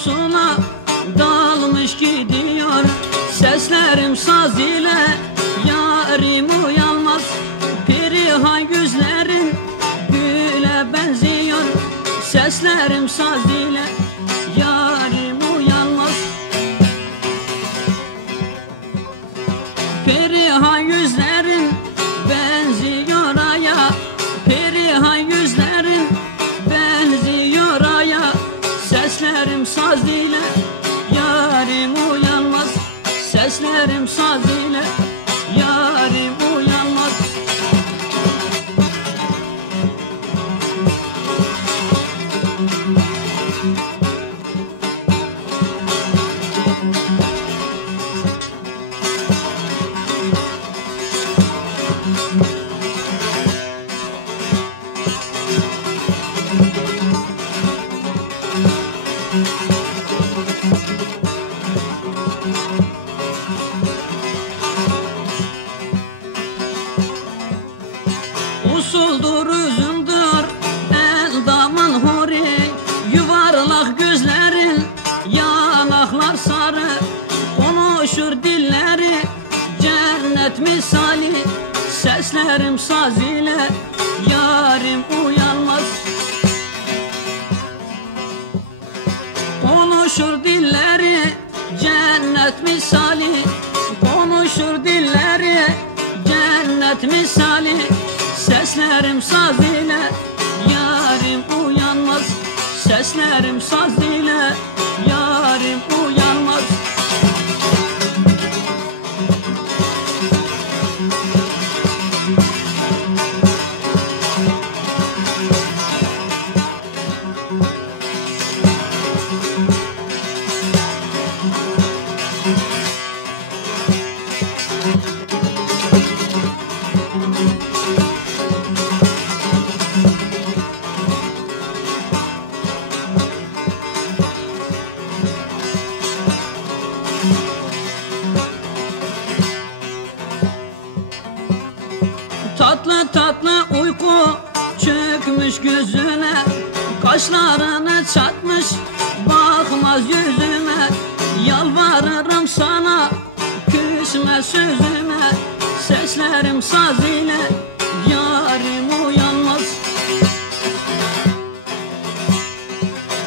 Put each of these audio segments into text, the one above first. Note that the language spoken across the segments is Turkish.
uykusuna dalmış gidiyor. Seslerim saz ile yarim uyanmaz. Perihan yüzlerin güle benziyor. Seslerim saz ile yarim uyanmaz. Perihan yüzlerin benziyor aya. Perihan yüzlerin benziyor aya. Seslerim saz ile yarim uyanmaz. Seslerim saz ile yarim uyanmaz. Usuldur üzümdür endamın huri. Yuvarlak gözlerin yanaklar sarı. Konuşur dilleri cennet misali. Seslerim saz ile yarim uyanmaz. Konuşur dilleri cennet misali. Konuşur dilleri cennet misali. Seslerim saz ile yarim uyanmaz. Seslerim saz ile yarim uyanmaz. Tatlı tatlı uyku çökmüş gözüne. Kaşlarını çatmış bakmaz yüzüme. Yalvarırım sana küsme sözüme. Seslerim saz ile yarim uyanmaz.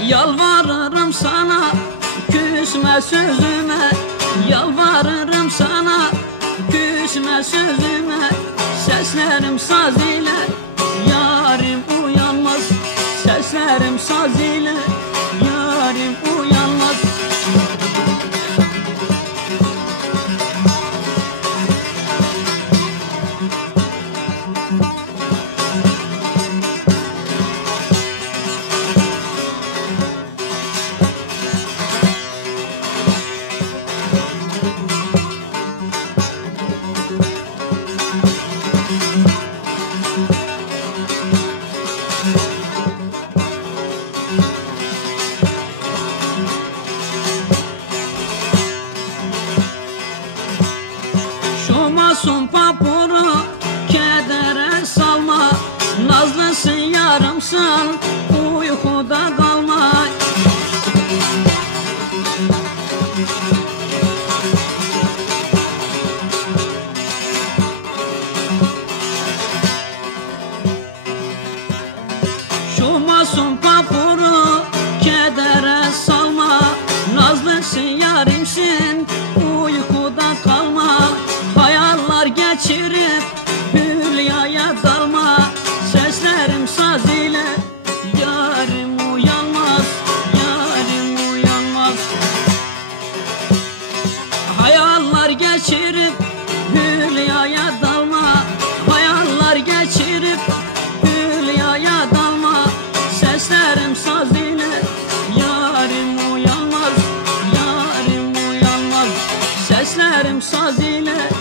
Yalvarırım sana küsme sözüme. Yalvarırım sana küsme sözüme. Seslerim saz ile yarim uyanmaz. Seslerim saz ile yarim uyanmaz. Masum papuru kedere salma. Nazlısın yarımsın uykuda kalma. Şu masum papuru kedere salma. Nazlısın yarimsin uykuda kalma. Hayaller geçirip hülyaya dalma. Seslerim saz ile yarim uyanmaz. Yarim uyanmaz. Hayaller geçirip hülyaya dalma. Hayaller geçirip hülyaya dalma. Seslerim saz ile yarim uyanmaz. Yarim uyanmaz. Seslerim saz ile